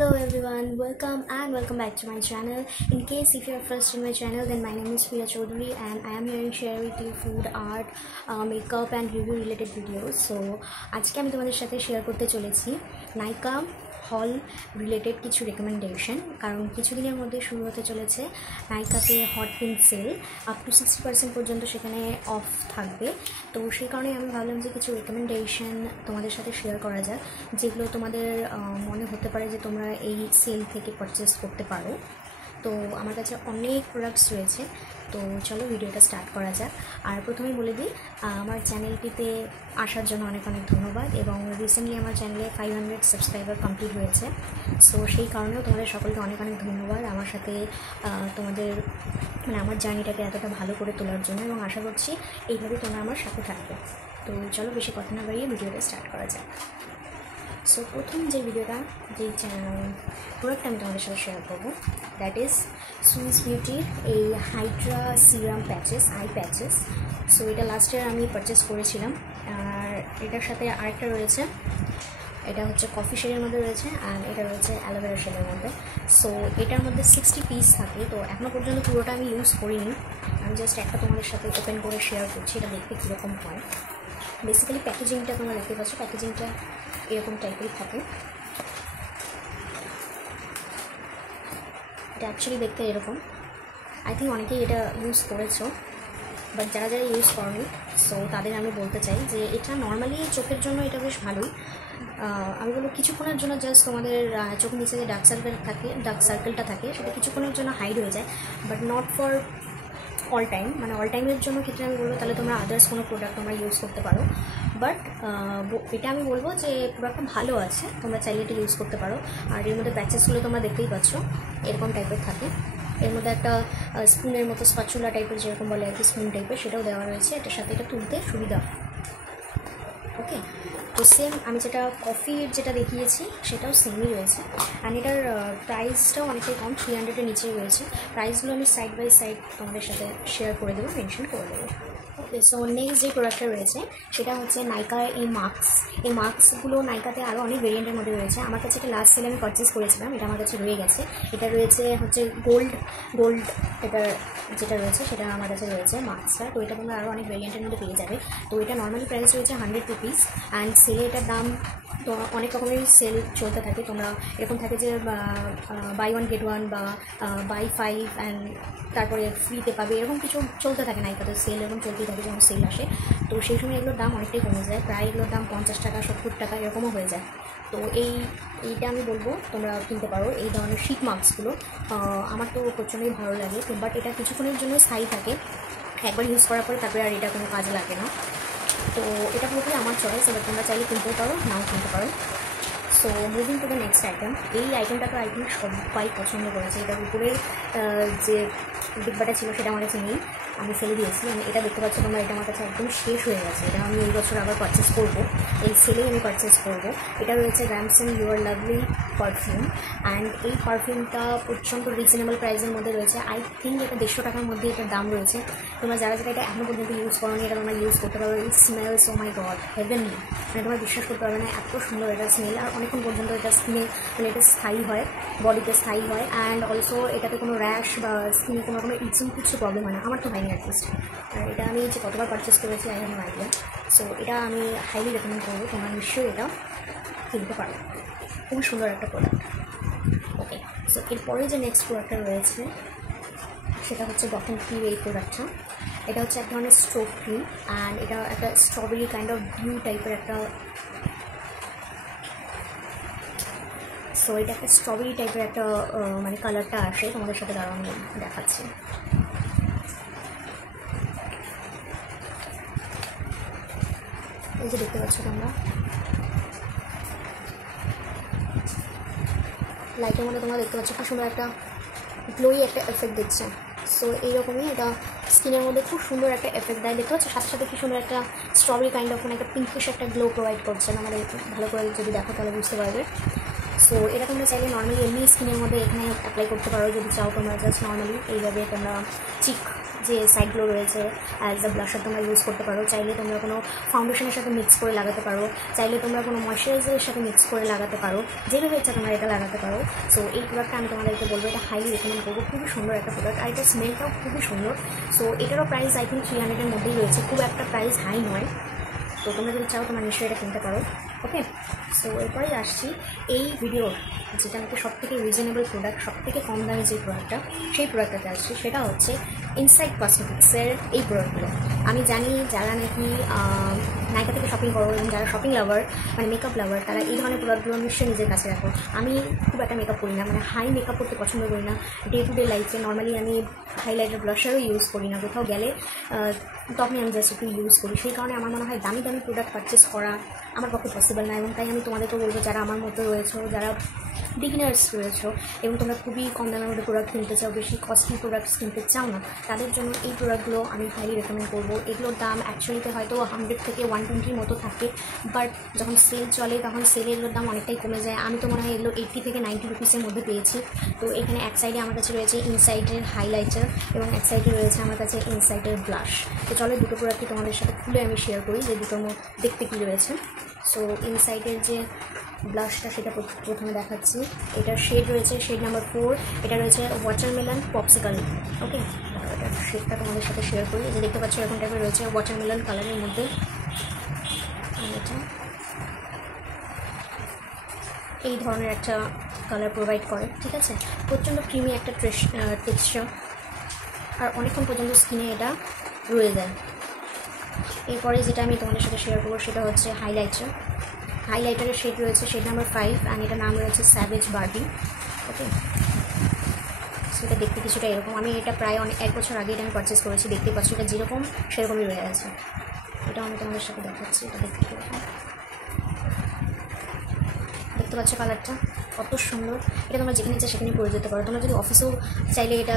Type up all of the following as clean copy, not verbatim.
Hello everyone, welcome back to my channel. In case if you are first in my channel, then my name is Priya Chaudhary and I am here to share with you food, art, makeup and review related videos. So আজকে আমি তোমাদের সাথে share করতে চলেছি নাইকা হল related কিছু recommendation, কারণ কিছুদিনের মধ্যে শুরু হতে চলেছে নাইকাতে hot pink sale. Up to 60% পর্যন্ত সেখানে অফ থাকবে। তো সেই কারণে আমি ভাবলাম যে কিছু রেকমেন্ডেশন তোমাদের সাথে শেয়ার করা যাক, যেগুলো তোমাদের মনে হতে পারে যে তোমরা এই সেল থেকে পারচেস করতে পারো। তো আমার কাছে অনেক প্রোডাক্টস রয়েছে, তো চলো ভিডিওটা স্টার্ট করা যাক। আর প্রথমেই বলে দিই, আমার চ্যানেলটিতে আসার জন্য অনেক অনেক ধন্যবাদ, এবং রিসেন্টলি আমার চ্যানেলে 500 সাবস্ক্রাইবার কমপ্লিট হয়েছে। সো সেই কারণেও তোমাদের সকলকে অনেক অনেক ধন্যবাদ আমার সাথে তোমাদের আমার জার্নিটাকে এতটা ভালো করে তোলার জন্য, এবং আশা করছি এইভাবে তোমরা আমার সাথে থাকবে। তো চলো বেশি কথা না বাড়িয়ে ভিডিওটা স্টার্ট করা যাক। সো প্রথম যে প্রোডাক্টটা আমি তোমাদের সাথে শেয়ার করবো, দ্যাট ইজ সুইস বিউটির এই Hydra serum patches, I patches. So এটা লাস্ট ইয়ার আমি পারচেস করেছিলাম। আর এটার সাথে আরেকটা রয়েছে, এটা হচ্ছে কফি শেডের মধ্যে রয়েছে, আর এটা রয়েছে অ্যালোভেরা শেডের মধ্যে। সো এটার মধ্যে 60 পিস থাকে। তো এখনও পর্যন্ত পুরোটা আমি ইউজ করিনি, আমি জাস্ট একটা তোমাদের সাথে ওপেন করে শেয়ার করছি, এটা দেখতে কীরকম হয়। বেসিক্যালি প্যাকেজিংটা তোমরা দেখতে পাচ্ছ, প্যাকেজিংটা এরকম টাইপের থাকে। এটা অ্যাকচুয়ালি দেখতে এরকম। আই থিঙ্ক অনেকেই এটা ইউজ করেছো, বাট যারা যারা ইউজ করনি, সো তাদের আমি বলতে চাই যে এটা নর্মালি চোখের জন্য এটা বেশ ভালোই। আমি বলবো কিছুক্ষণের জন্য জাস্ট তোমাদের চোখের নিচে যে ডার্ক সার্কেলটা থাকে সেটা কিছুক্ষণের জন্য হাইড হয়ে যায়, but not for all time. মানে অল টাইমের জন্য ক্ষেত্রে আমি বলবো তাহলে তোমরা আদার্স কোনো প্রোডাক্ট তোমরা ইউজ করতে পারো। বাট এটা আমি বলবো যে প্রোডাক্টটা ভালো আছে, তোমরা চাইলে এটা ইউজ করতে পারো। আর এর মধ্যে প্যাচেসগুলো তোমরা দেখতেই পাচ্ছ এরকম টাইপের থাকে। এর মধ্যে একটা স্পুনের মতো স্প্যাচুলা টাইপের, যেরকম বলে আর কি স্পুন টাইপের, সেটাও দেওয়া রয়েছে। এটার সাথে এটা তুলতে সুবিধা। ওকে, তো সেম আমি যেটা কফির যেটা দেখিয়েছি সেটাও সেমই রয়েছে। অ্যান্ড এটার প্রাইসটাও অনেকটাই কম, 300-এর নিচেই রয়েছে। প্রাইসগুলো আমি সাইড বাই সাইড তোমাদের সাথে শেয়ার করে দেবো, মেনশন করে দেবো। ওকে, সো নেক্সট যে প্রোডাক্টটা রয়েছে সেটা হচ্ছে নাইকার এই মাস্ক। এই মাস্কগুলো নাইকাতে আরও অনেক ভেরিয়েন্টের মধ্যে রয়েছে। আমার কাছে এটা লাস্ট সেলে আমি পারচেস করেছিলাম, এটা আমার কাছে রয়ে গেছে। এটা রয়েছে হচ্ছে গোল্ড এটার যেটা রয়েছে সেটা আমার কাছে রয়েছে মাস্কটা। তো এটা তোমরা আরও অনেক ভেরিয়েন্টের মধ্যে পেয়ে যাবে। তো এটা নর্মালি প্রাইস রয়েছে 100 রুপিস, অ্যান্ড সেলে এটার দাম তো অনেক রকমেরই সেল চলতে থাকে। তোমরা এরকম থাকে যে বাই 1 get 1 বা বাই 5 অ্যান্ড তারপরে ফ্রিতে পাবে, এরকম কিছু চলতে থাকে নাইকাতে সেল, এরকম চলতেই থাকে যখন সেল আসে। তো সেই সময় এগুলোর দাম অনেকটাই কমে যায়, প্রায় এগুলোর দাম 50 টাকা 70 টাকা এরকমও হয়ে যায়। তো এইটা আমি বলবো তোমরা কিনতে পারো এই ধরনের শীট মাস্কগুলো। আমার তো প্রচণ্ডই ভালো লাগে, বাট এটা কিছুক্ষণের জন্য স্থায়ী থাকে, একবার ইউজ করার পরে তারপরে আর এটা কোনো কাজে লাগে না। তো এটা পুরোপুরি আমার চয়েস, এবার তোমরা চাইলে কিনতেও পারো, নাও কিনতে পারো। So moving to the next item. এই আইটেমটা তো আই থিঙ্ক সবাই পছন্দ করেছে। এটার উপরে যে ডিব্বাটা ছিল সেটা আমার কাছে নেই, আমি ফেলে দিয়েছি। আমি এটা দেখতে পাচ্ছি তোমরা, এটা আমার কাছে একদম শেষ হয়ে গেছে। এটা আমি এই বছর আবার পারচেস করবো, এই সেলেই আমি পারচেস করবো। এটা রয়েছে গ্রামসন you are lovely perfume, and এই পারফিউমটা প্রচণ্ড রিজনেবল প্রাইসের মধ্যে রয়েছে। আই থিঙ্ক এটা 150 টাকার মধ্যে এটার দাম রয়েছে। তোমরা যারা যারা এটা এখনও পর্যন্ত ইউজ করো নি, এটা তোমরা ইউজ করতে পারো। It smells oh my god heavenly, মানে তোমরা বিশ্বাস করতে পারবে না এত সুন্দর এটা স্মেল। আর অনেকক্ষণ পর্যন্ত এটা স্কিনে, মানে এটা স্থায়ী হয়, বডিতে স্থায়ী হয়। অ্যান্ড অলসো এটাতে কোনো র্যাশ বা স্কিনে কোনো রকমের ইচিং কিছু প্রবলেম হয় না, আমার তো হয়নি অ্যাটলিস্ট। আর এটা আমি যে কতবার পারচেস করেছি I have no idea. So এটা আমি হাইলি রেকমেন্ড করবো, তোমরা নিশ্চয়ই এটা কিনতে পারো, খুবই সুন্দর একটা প্রোডাক্ট। ওকে, সো এরপরে যে নেক্সট প্রোডাক্টটা রয়েছে সেটা হচ্ছে গঠন ক্রিম। এই প্রোডাক্টটা এটা হচ্ছে এক ধরনের স্ট্রোক ক্রিম, অ্যান্ড এটা একটা স্ট্রবেরি কাইন্ড অফ ব্লু টাইপের একটা, সো এটা একটা স্ট্রবেরি টাইপের একটা মানে কালারটা আসে। তোমাদের সাথে দাঁড়ানো আমি দেখাচ্ছি। এই যে দেখতে পাচ্ছ তোমরা, লাইটের মধ্যে তোমরা দেখতে পাচ্ছ খুব সুন্দর একটা গ্লোই একটা এফেক্ট দিচ্ছে। সো এইরকমই এটা স্কিনের মধ্যে খুব সুন্দর একটা এফেক্ট দেয়, দেখতে পাচ্ছ। সাথে সাথে কি সুন্দর একটা স্ট্রবেরি কাইন্ড অফ একটা পিঙ্কিশ একটা গ্লো প্রোভাইড করছে। আমাদের ভালো করে যদি দেখো তাহলে বুঝতে পারবে। সো এটা তোমরা চাইলে নর্মালি এমনি স্কিনের মধ্যে এখানে অ্যাপ্লাই করতে পারো যদি চাও। তোমরা জাস্ট নর্মালি এইভাবে তোমরা চিক যে সাইডগুলো রয়েছে অ্যাজ আ ব্লাশার তোমরা ইউজ করতে পারো। চাইলে তোমরা কোনো ফাউন্ডেশনের সাথে মিক্স করে লাগাতে পারো, চাইলে তোমরা কোনো ময়শ্চারাইজারের সাথে মিক্স করে লাগাতে পারো, যেভাবে ইচ্ছা তোমরা এটা লাগাতে পারো। সো এই প্রোডাক্টটা আমি তোমাদেরকে বলবো, এটা হাইলি রেকমেন্ড করবো, খুবই সুন্দর একটা প্রোডাক্ট, আর এটা স্মেলটাও খুবই সুন্দর। সো এটারও প্রাইস আই থিঙ্ক 300-এর মধ্যেই রয়েছে, খুব একটা প্রাইস হাই নয়। তো তোমরা যদি চাও তোমরা নিশ্চয়ই এটা কিনতে পারো। ওকে, সো এরপরেই আসছি এই ভিডিওর যেটা আমাকে সবথেকে রিজনেবল প্রোডাক্ট, সবথেকে কম দামে যে প্রোডাক্টটা, সেই প্রোডাক্টটাতে আসছি, সেটা হচ্ছে ইনসাইড কসমেটিক্সের এই প্রোডাক্টগুলো। আমি জানি যারা নাকি নাইকা থেকে শপিং করো এবং যারা শপিং লাভার মানে মেকআপ লাভার, তারা এই ধরনের প্রোডাক্টগুলো নিশ্চয়ই নিজের কাছে রাখো। আমি খুব একটা মেকআপ করি না, মানে হাই মেকআপ করতে পছন্দ করি না ডে টু ডে লাইফে। নর্মালি আমি হাইলাইটার ব্লাশারও ইউজ করি না, কোথাও গেলে তখনই আমি জাস্ট একটু ইউজ করি। সেই কারণে আমার মনে হয় দামি দামি প্রোডাক্ট পারচেস করা আমার পক্ষে পসিবল না, এবং তাই আমি তোমাদেরকে বলবো যারা আমার মতো রয়েছে, যারা বিগিনার্স রয়েছে এবং তোমরা খুবই কম দামের মধ্যে প্রোডাক্ট কিনতে চাও, বেশি কস্টলি প্রোডাক্টস কিনতে চাও না, তাদের জন্য এই প্রোডাক্টগুলো আমি হাইলি রেকমেন্ড করবো। এগুলোর দাম অ্যাকচুয়ালিতে হয়তো 100 থেকে 120 মতো থাকে, বাট যখন সেল চলে তখন সেলের দাম অনেকটাই কমে যায়। আমি তো মনে হয় এগুলো 80 থেকে 90 রুপিসের মধ্যে পেয়েছি। তো এখানে এক সাইডে আমার কাছে রয়েছে ইনসাইডের হাইলাইটার এবং এক সাইডে রয়েছে আমার কাছে ইনসাইডের ব্লাশ। তো চলো দুটো প্রোডাক্টই তোমাদের সাথে খুলে আমি শেয়ার করি যে দুটোর মধ্যে দেখতে কী রয়েছে। সো ইনসাইডের যে ব্লাশটা সেটা প্রথমে দেখাচ্ছি। এটার শেড রয়েছে শেড নাম্বার 4, এটা রয়েছে ওয়াটারমেলন পপসিকল। ওকে, এটার শেডটা তোমাদের সাথে শেয়ার করি। যে দেখতে পাচ্ছ এরকম টাইপের রয়েছে ওয়াটারমেলন কালারের মধ্যে। এটা এই ধরনের একটা কালার প্রোভাইড করে, ঠিক আছে। প্রচণ্ড ক্রিমি একটা টেক্সচার, আর অনেকক্ষণ পর্যন্ত স্কিনে এটা রয়ে যায়। এরপরে যেটা আমি তোমাদের সাথে শেয়ার করবো সেটা হচ্ছে হাইলাইটারের শেড রয়েছে শেড নাম্বার 5, অ্যান্ড এটার নাম রয়েছে স্যাভেজ বার্বি। ওকে, সেটা দেখতে কিছুটা এরকম। আমি এটা প্রায় 1 বছর আগে এটা আমি পারচেস করেছি। দেখতে পাচ্ছি এটা যেরকম সেরকমই রয়ে গেছে। এটা আমি তোমাদের সাথে দেখাচ্ছি, এটা দেখতে কীরকম দেখতে পাচ্ছ কালারটা কত সুন্দর। এটা তোমরা যেখানে ইচ্ছা সেখানে পরে যেতে পারো। তোমরা যদি অফিসেও চাইলে এটা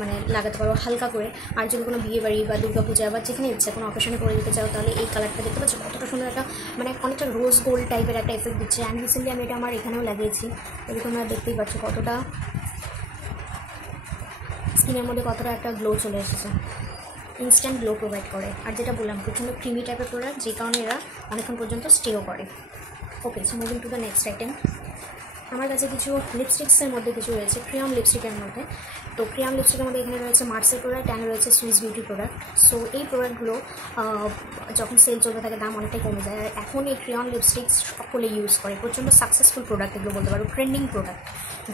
মানে লাগাতে পারো হালকা করে, আর যদি কোনো বিয়ে বাড়ি বা দুর্গাপূজা বা যেখানে ইচ্ছা কোনো অকেশনে পরে যেতে চাও, তাহলে এই কালারটা দেখতে পাচ্ছ কতটা সুন্দর, একটা মানে অনেকটা রোজ গোল্ড টাইপের একটা এফেক্ট দিচ্ছে। অ্যান্ড রিসেন্টলি আমি এটা আমার এখানেও লাগিয়েছি, এটা তোমরা দেখতেই পাচ্ছ কতটা স্কিনের মধ্যে কতটা একটা গ্লো চলে এসেছে, ইনস্ট্যান্ট গ্লো প্রোভাইড করে। আর যেটা বললাম প্রচণ্ড ক্রিমি টাইপের প্রোডাক্ট, যে কারণে এরা অনেকক্ষণ পর্যন্ত স্টেও করে। Okay, so moving to the next item. আমার কাছে কিছু লিপস্টিক্সের মধ্যে কিছু রয়েছে ক্রিয়ন লিপস্টিকের মধ্যে। তো ক্রিয়ন লিপস্টিকের মধ্যে এখানে রয়েছে মার্সের প্রোডাক্ট অ্যান্ড রয়েছে সুইস বিউটি প্রোডাক্ট। সো এই প্রোডাক্টগুলো যখন সেল চলতে থাকে দাম অনেকটাই কমে যায়। আর এখন এই ক্রিয়ন লিপস্টিক্স সকলে ইউজ করে, প্রচণ্ড সাকসেসফুল প্রোডাক্ট এগুলো বলতে পারো, ট্রেন্ডিং প্রোডাক্ট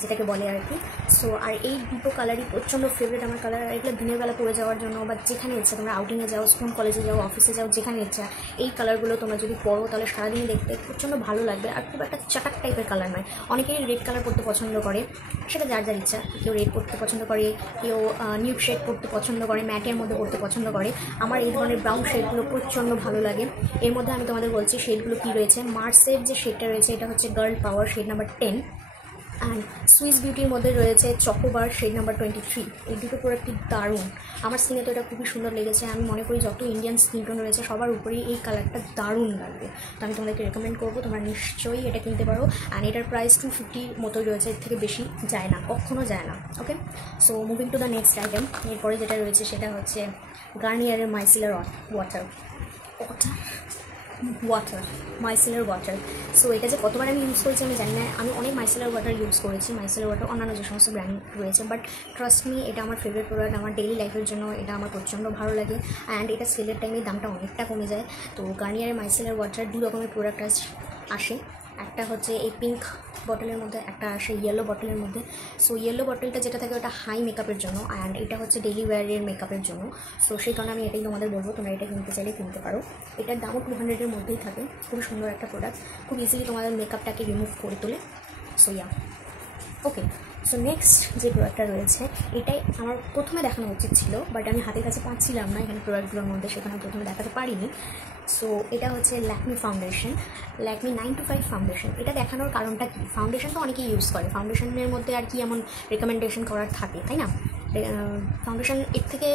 যেটাকে বলে আর কি। সো আর এই দুটো কালারই প্রচণ্ড ফেভারিট আমার কালার। আর এগুলো দিনের বেলা পরে যাওয়ার জন্য বা যেখানে ইচ্ছা, তোমরা আউটিংয়ে যাও, স্কুল কলেজে যাও, অফিসে যাও, যেখানে ইচ্ছা এই কালারগুলো তোমরা যদি পরো তাহলে সারাদিন দেখতে প্রচণ্ড ভালো লাগবে। আর খুব একটা চাটাক টাইপের কালার নয়। অনেকেই রেড কালার পরতে পছন্দ করে, সেটা যার যার ইচ্ছা। কেউ রেড পরতে পছন্দ করে, কেউ নিউড শেড পরতে পছন্দ করে, ম্যাটের মধ্যে পরতে পছন্দ করে। আমার এই ধরনের ব্রাউন শেডগুলো প্রচণ্ড ভালো লাগে। এর মধ্যে আমি তোমাদের বলছি শেডগুলো কী রয়েছে। মার্সের যে শেডটা রয়েছে এটা হচ্ছে girl power shade number 10, and Swiss বিউটির মধ্যে রয়েছে চকোবার শেড নাম্বার 23। এই দুটো প্রোডাক্টটি দারুণ, আমার স্কিনে তো এটা খুবই সুন্দর লেগেছে। আমি মনে করি যত ইন্ডিয়ান স্কিন টোন রয়েছে সবার উপরেই এই কালারটা দারুণ লাগবে। তো আমি তোমাদেরকে রেকমেন্ড করবো তোমরা নিশ্চয়ই এটা কিনতে পারো। অ্যান্ড এটার প্রাইস 250 মতোই রয়েছে, এর থেকে বেশি যায় না, কখনও যায় না। Okay, so moving to the next item. এরপরে যেটা রয়েছে সেটা হচ্ছে গার্নিয়ারের মাইসেলার মাইসেলার ওয়াটার। সো এটা যে কতবার আমি ইউজ করেছি আমি জানি না। আমি অনেক মাইসেলার ওয়াটার ইউজ করেছি, মাইসেলার ওয়াটার অন্যান্য যে সমস্ত ব্র্যান্ড রয়েছে, বাট ট্রাস্ট মি এটা আমার ফেভারিট প্রোডাক্ট। আমার ডেইলি লাইফের জন্য এটা আমার প্রচণ্ড ভালো লাগে। অ্যান্ড এটা সেলের টাইমে দামটা অনেকটা কমে যায়। তো গার্নিয়ারের মাইসেলার ওয়াটার 2 রকমের প্রোডাক্ট আসে। একটা হচ্ছে এই পিঙ্ক বটলের মধ্যে, একটা আসে ইয়েলো বটলের মধ্যে। সো ইয়েলো বটলটা যেটা থাকে ওটা হাই মেকআপের জন্য, অ্যান্ড এটা হচ্ছে ডেইলি ওয়্যারের মেকআপের জন্য। সো সেই কারণে আমি এটাই তোমাদের বলবো তোমরা এটা কিনতে চাইলে কিনতে পারো। এটার দামও 200-এর মধ্যেই থাকে। খুবই সুন্দর একটা প্রোডাক্ট, খুব ইজিলি তোমাদের মেকআপটাকে রিমুভ করে তোলে। সো ইয়া, ওকে। সো নেক্সট যে প্রোডাক্টটা রয়েছে এটাই আমার প্রথমে দেখানো উচিত ছিল, বাট আমি হাতের কাছে পাচ্ছিলাম না এখানে প্রোডাক্টগুলোর মধ্যে, সেখানে প্রথমে দেখাতে পারিনি। সো এটা হচ্ছে ল্যাকমি ফাউন্ডেশন, ল্যাকমি 925 ফাউন্ডেশন। এটা দেখানোর কারণটা কি, ফাউন্ডেশন তো অনেকেই ইউজ করে, ফাউন্ডেশনের মধ্যে আর কি এমন রেকমেন্ডেশন করার থাকে, তাই না? ফাউন্ডেশন এর থেকে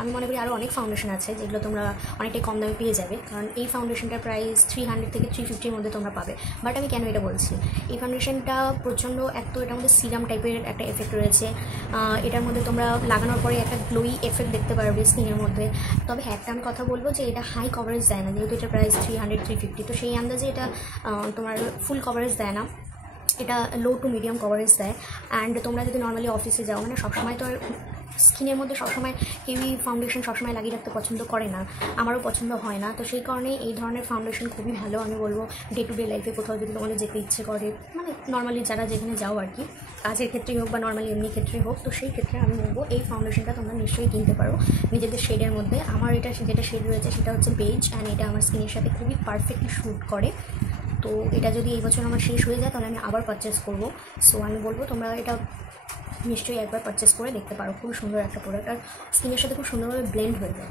আমি মনে করি আরও অনেক ফাউন্ডেশন আছে যেগুলো তোমরা অনেকটাই কম দামে পেয়ে যাবে, কারণ এই ফাউন্ডেশনটার প্রাইস 300 থেকে 350-র মধ্যে তোমরা পাবে। বাট আমি কেন এটা বলছি, এই ফাউন্ডেশনটা প্রচণ্ড এটার মধ্যে সিরাম টাইপের একটা এফেক্ট রয়েছে, এটার মধ্যে তোমরা লাগানোর পরে একটা গ্লোই এফেক্ট দেখতে পারবে স্কিনের মধ্যে। তবে হ্যাঁ, একটা আমি কথা বলবো যে এটা হাই কভারেজ দেয় না, যেহেতু এটা প্রাইস 300-350, তো সেই আন্দাজে এটা তোমার ফুল কভারেজ দেয় না, এটা লো টু মিডিয়াম কভারেজ দেয়। অ্যান্ড তোমরা যদি নর্মালি অফিসে যাও, মানে সবসময় তো আর স্কিনের মধ্যে সবসময় কেউই ফাউন্ডেশন সবসময় লাগিয়ে রাখতে পছন্দ করে না, আমারও পছন্দ হয় না। তো সেই কারণে এই ধরনের ফাউন্ডেশন খুবই ভালো। আমি বলবো ডে টু ডে লাইফে কোথাও যদি তোমাদের যেতে ইচ্ছে করে, মানে নর্মালি যারা যেখানে যাও আর কি, কাজের ক্ষেত্রেই হোক বা নর্মালি এমনি ক্ষেত্রেই হোক, তো সেই ক্ষেত্রে আমি বলবো এই ফাউন্ডেশনটা তোমরা নিশ্চয়ই কিনতে পারো নিজেদের শেডের মধ্যে। আমার এটা যেটা শেড রয়েছে সেটা হচ্ছে বেজ, অ্যান্ড এটা আমার স্কিনের সাথে খুবই পারফেক্টলি শ্যুট করে। তো এটা যদি এই বছর আমার শেষ হয়ে যায় তাহলে আমি আবার পারচেস করবো। সো আমি বলবো তোমরা এটা নিশ্চয়ই একবার পারচেস করে দেখতে পারো, খুব সুন্দর একটা প্রোডাক্ট, আর স্কিনের সাথে খুব সুন্দরভাবে ব্লেন্ড হয়ে যায়।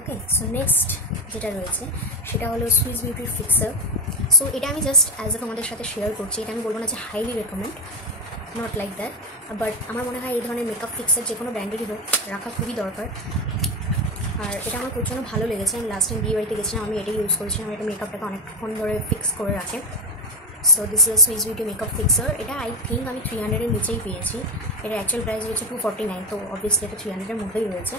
ওকে, সো নেক্সট যেটা রয়েছে সেটা হলো সুইস বিউটি ফিক্সার। সো এটা আমি জাস্ট অ্যাজ এ তোমাদের সাথে শেয়ার করছি, এটা আমি বলবো না যে highly recommend, not like that, but আমার মনে হয় এই ধরনের মেকআপ ফিক্সার যে কোনো ব্র্যান্ডেরই হোক রাখা খুবই দরকার। আর এটা আমার প্রচণ্ড ভালো লেগেছে। আমি লাস্ট টাইম বিয়ে বাড়িতে গেছিলাম, আমি এটাই ইউজ করেছিলাম, এটা মেকআপটাকে অনেকক্ষণ ধরে ফিক্স করে রাখে। So this is Swiss beauty makeup fixer. এটা আই থিঙ্ক আমি 300-এর নিচেই পেয়েছি, এটা অ্যাকচুয়াল প্রাইস রয়েছে 249, তো অবভিয়াসলি এটা 300-এর মধ্যেই রয়েছে।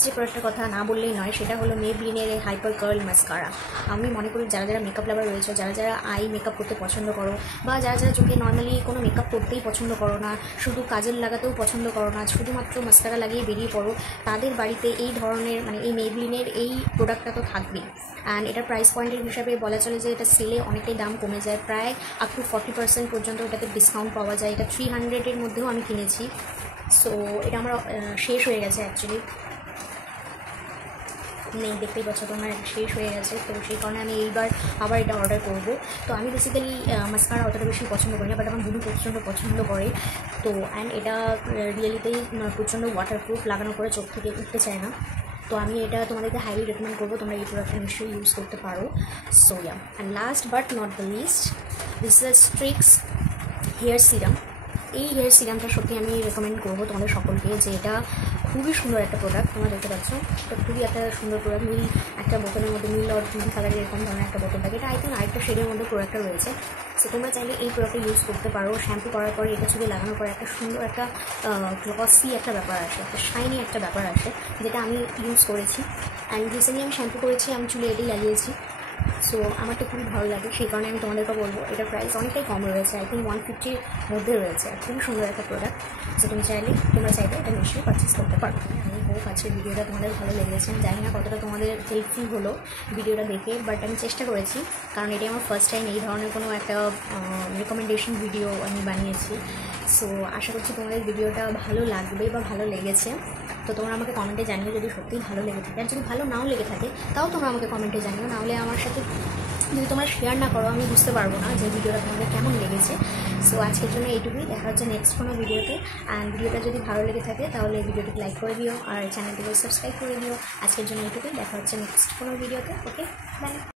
যে প্রোডাক্টের কথা না বললেই নয় সেটা হলো মেবলিনের হাইপার কার্ল মাস্কারা। আমি মনে করি যারা যারা মেকআপ লাভার রয়েছে, যারা যারা আই মেকআপ করতে পছন্দ করো, বা যারা যারা চোখে নর্মালি কোনো মেকআপ করতেই পছন্দ করো না, শুধু কাজল লাগাতেও পছন্দ করো না, শুধুমাত্র মাস্কারা লাগিয়ে বেরিয়ে পড়ো, তাদের বাড়িতে এই ধরনের মানে এই মেবলিনের এই প্রোডাক্টটা তো থাকবেই। অ্যান্ড এটার প্রাইস পয়েন্টের হিসাবে বলা চলে যে এটা সেলে অনেকটাই দাম কমে যায়, প্রায় আপ টু 40% পর্যন্ত এটাতে ডিসকাউন্ট পাওয়া যায়। এটা 300-এর মধ্যেও আমি কিনেছি। সো এটা আমার শেষ হয়ে গেছে অ্যাকচুয়ালি, নেই দেখতেই পাচ্ছ তোমরা, শেষ হয়ে গেছে। তো সেই কারণে আমি এইবার আবার এটা অর্ডার করব। তো আমি বেসিক্যালি মাস্কারা অতটা বেশি পছন্দ করি না, বাট আমার বুড়ি প্রচণ্ড পছন্দ করে। তো অ্যান্ড এটা রিয়েলিতেই প্রচণ্ড ওয়াটারপ্রুফ, লাগানোর পরে চোখ থেকে উঠতে চায় না। তো আমি এটা তোমাদেরকে হাইলি রেকমেন্ড করবো, তোমরা এই প্রোডাক্টটা নিশ্চয়ই ইউজ করতে পারো। So yeah, and last but not the least, this is Streax hair serum. এই হেয়ার সিরামটা সত্যি আমি রেকমেন্ড করবো তোমাদের সকলকে, যে এটা খুবই সুন্দর একটা প্রোডাক্ট। তোমরা দেখতে পাচ্ছ এটা খুবই একটা সুন্দর প্রোডাক্ট, নীল একটা বোতলের মধ্যে, নীল আর গ্রিন কালারের এরকম ধরনের একটা বোতল থাকে। এটা আই থিঙ্ক আরেকটা শেডের মধ্যে প্রোডাক্টটা রয়েছে। সো তোমরা চাইলে এই প্রোডাক্টটা ইউজ করতে পারো। শ্যাম্পু করার পরে এটা চুলে লাগানোর পরে একটা সুন্দর একটা গ্লসি একটা ব্যাপার আসে, একটা শাইনি একটা ব্যাপার আসে, যেটা আমি ইউজ করেছি। অ্যান্ড রিসেন্টলি আমি শ্যাম্পু করেছি, আমি চুলে এটাই লাগিয়েছি। সো আমার তো খুবই ভালো লাগে, সেই কারণে আমি তোমাদেরকে বলবো এটার প্রাইস অনেকটাই কম রয়েছে, আই থিঙ্ক 150-র মধ্যে রয়েছে। আর খুবই সুন্দর একটা প্রোডাক্ট, সো তোমরা চাইলে এটা নিশ্চয়ই পারচেস করতে পারো। আমি হোক আজকের ভিডিওটা তোমাদের ভালো লেগেছে, আমি জানি না কতটা তোমাদের হেল্পফুল হলো ভিডিওটা দেখে, বাট আমি চেষ্টা করেছি, কারণ এটাই আমার ফার্স্ট টাইম এই ধরনের কোনো একটা রেকমেন্ডেশন ভিডিও আমি বানিয়েছি। সো আশা করছি তোমাদের ভিডিওটা ভালো লাগবে বা ভালো লেগেছে। তো তোমরা আমাকে কমেন্টে জানিও যদি সত্যিই ভালো লেগে থাকে, আর যদি ভালো নাও লেগে থাকে তাও তোমরা আমাকে কমেন্টে জানিও, নাহলে আমার সাথে যদি তোমরা শেয়ার না করো আমি বুঝতে পারবো না যে ভিডিওটা তোমাদের কেমন লেগেছে। সো আজকের জন্য এইটুকুই, দেখা হচ্ছে নেক্সট কোনো ভিডিওতে। অ্যান্ড ভিডিওটা যদি ভালো লেগে থাকে তাহলে ভিডিওটিকে লাইক করে দিও আর চ্যানেলটিকে সাবস্ক্রাইব করে দিও। আজকের জন্য এইটুকুই, দেখা হচ্ছে নেক্সট কোনো ভিডিওতে। ওকে, বাই।